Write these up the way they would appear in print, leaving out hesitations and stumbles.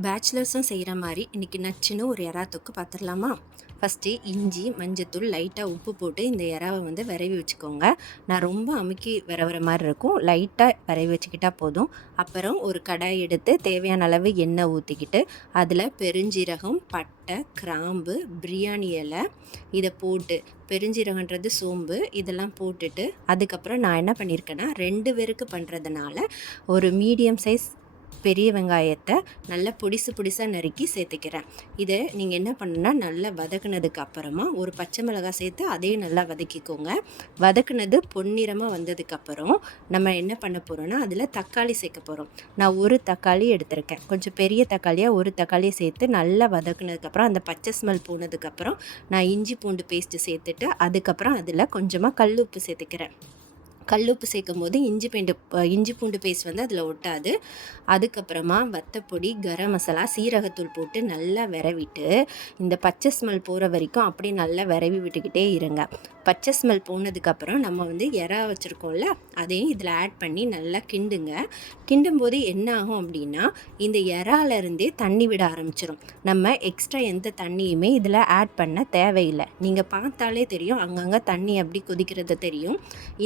பேச்சுலர்ஸும் செய்கிற மாதிரி இன்றைக்கி நச்சுன்னு ஒரு எறா தொக்கு பார்த்துடலாமா? ஃபஸ்ட்டு இஞ்சி மஞ்சத்தூள் லைட்டாக உப்பு போட்டு இந்த எறாவை வந்து விரவி வச்சுக்கோங்க. நான் ரொம்ப அமுக்கி விரவுற மாதிரி இருக்கும், லைட்டாக விரவி வச்சுக்கிட்டால் போதும். அப்புறம் ஒரு கடாய் எடுத்து தேவையான அளவு எண்ணெய் ஊற்றிக்கிட்டு அதில் பெருஞ்சீரகம், பட்டை, கிராம்பு, பிரியாணி இலை இதை போட்டு, பெருஞ்சீரகன்றது சோம்பு, இதெல்லாம் போட்டுட்டு அதுக்கப்புறம் நான் என்ன பண்ணியிருக்கேன்னா 2 பேருக்கு பண்ணுறதுனால ஒரு மீடியம் சைஸ் பெரிய வெங்காயத்தை நல்லா பொடிசாக நறுக்கி சேர்த்துக்கிறேன். இதை நீங்கள் என்ன பண்ணுன்னா நல்லா வதக்குனதுக்கு அப்புறமா ஒரு பச்சை மிளகாய் சேர்த்து அதையும் நல்லா வதக்கிக்கோங்க. வதக்குனது பொன்னிறமாக வந்ததுக்கப்புறம் நம்ம என்ன பண்ண போகிறோன்னா அதில் தக்காளி சேர்க்க போகிறோம். நான் ஒரு தக்காளி எடுத்திருக்கேன், கொஞ்சம் பெரிய தக்காளியாக ஒரு தக்காளியை சேர்த்து நல்லா வதக்குனதுக்கப்புறம் அந்த பச்சை ஸ்மெல் போனதுக்கப்புறம் நான் இஞ்சி பூண்டு பேஸ்ட்டு சேர்த்துட்டு அதுக்கப்புறம் அதில் கொஞ்சமாக கல் உப்பு சேர்த்துக்கிறேன். கல்லுப்பு சேர்க்கும் போது இஞ்சி பூண்டு பேஸ்ட் வந்து அதில் ஒட்டாது. அதுக்கப்புறமா வத்தப்பொடி, கரம் மசாலா, சீரகத்தூள் போட்டு நல்லா விரவிட்டு இந்த பச்சை ஸ்மெல் போகிற வரைக்கும் அப்படியே நல்லா விரவி விட்டுக்கிட்டே இருங்க. பச்சை ஸ்மெல் போனதுக்கப்புறம் நம்ம வந்து எறா வச்சுருக்கோம்ல, அதையும் இதில் ஆட் பண்ணி நல்லா கிண்டுங்க. கிண்டும் போது என்ன ஆகும் அப்படின்னா இந்த எறாலேருந்தே தண்ணி விட ஆரம்பிச்சிடும். நம்ம எக்ஸ்ட்ரா எந்த தண்ணியுமே இதில் ஆட் பண்ண தேவையில்லை. நீங்கள் பார்த்தாலே தெரியும், அங்கங்கே தண்ணி அப்படி கொதிக்கிறது தெரியும்.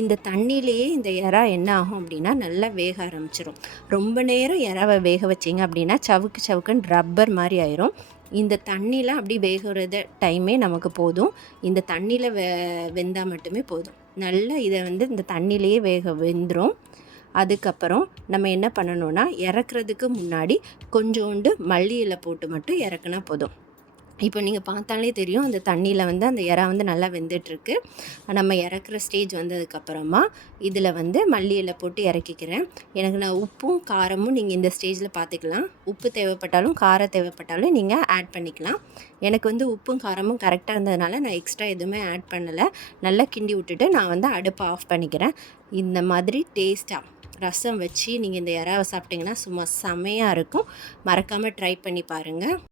இந்த தண்ணியிலேயே இந்த எறா என்ன ஆகும் அப்படின்னா நல்லா வேக ஆரம்பிச்சிடும். ரொம்ப நேரம் எறாவை வேக வச்சிங்க அப்படின்னா சவுக்குன்னு ரப்பர் மாதிரி ஆயிரும். இந்த தண்ணியில் அப்படி வேகிறது டைமே நமக்கு போதும். இந்த தண்ணியில் வெந்தால் மட்டுமே போதும். நல்லா இதை வந்து இந்த தண்ணியிலேயே வெந்துடும். அதுக்கப்புறம் நம்ம என்ன பண்ணணும்னா இறக்குறதுக்கு முன்னாடி கொஞ்சோண்டு மல்லி இலை போட்டு மட்டும் இறக்குனா போதும். இப்போ நீங்கள் பார்த்தாலே தெரியும், அந்த தண்ணியில் வந்து அந்த எறா வந்து நல்லா வெந்துட்டுருக்கு. நம்ம இறக்குற ஸ்டேஜ் வந்ததுக்கப்புறமா இதில் வந்து மல்லி இலை போட்டு இறக்கிக்கிறேன். நான் உப்பும் காரமும் நீங்கள் இந்த ஸ்டேஜில் பார்த்துக்கலாம். உப்பு தேவைப்பட்டாலும் காரம் தேவைப்பட்டாலும் நீங்கள் ஆட் பண்ணிக்கலாம். எனக்கு வந்து உப்பும் காரமும் கரெக்டாக இருந்ததுனால நான் எக்ஸ்ட்ரா எதுவுமே ஆட் பண்ணலை. நல்லா கிண்டி விட்டுட்டு நான் வந்து அடுப்பை ஆஃப் பண்ணிக்கிறேன். இந்த மாதிரி டேஸ்ட்டாக ரசம் வச்சு நீங்கள் இந்த எறாவை சாப்பிட்டிங்கன்னா சும்மா செமையாக இருக்கும். மறக்காமல் ட்ரை பண்ணி பாருங்கள்.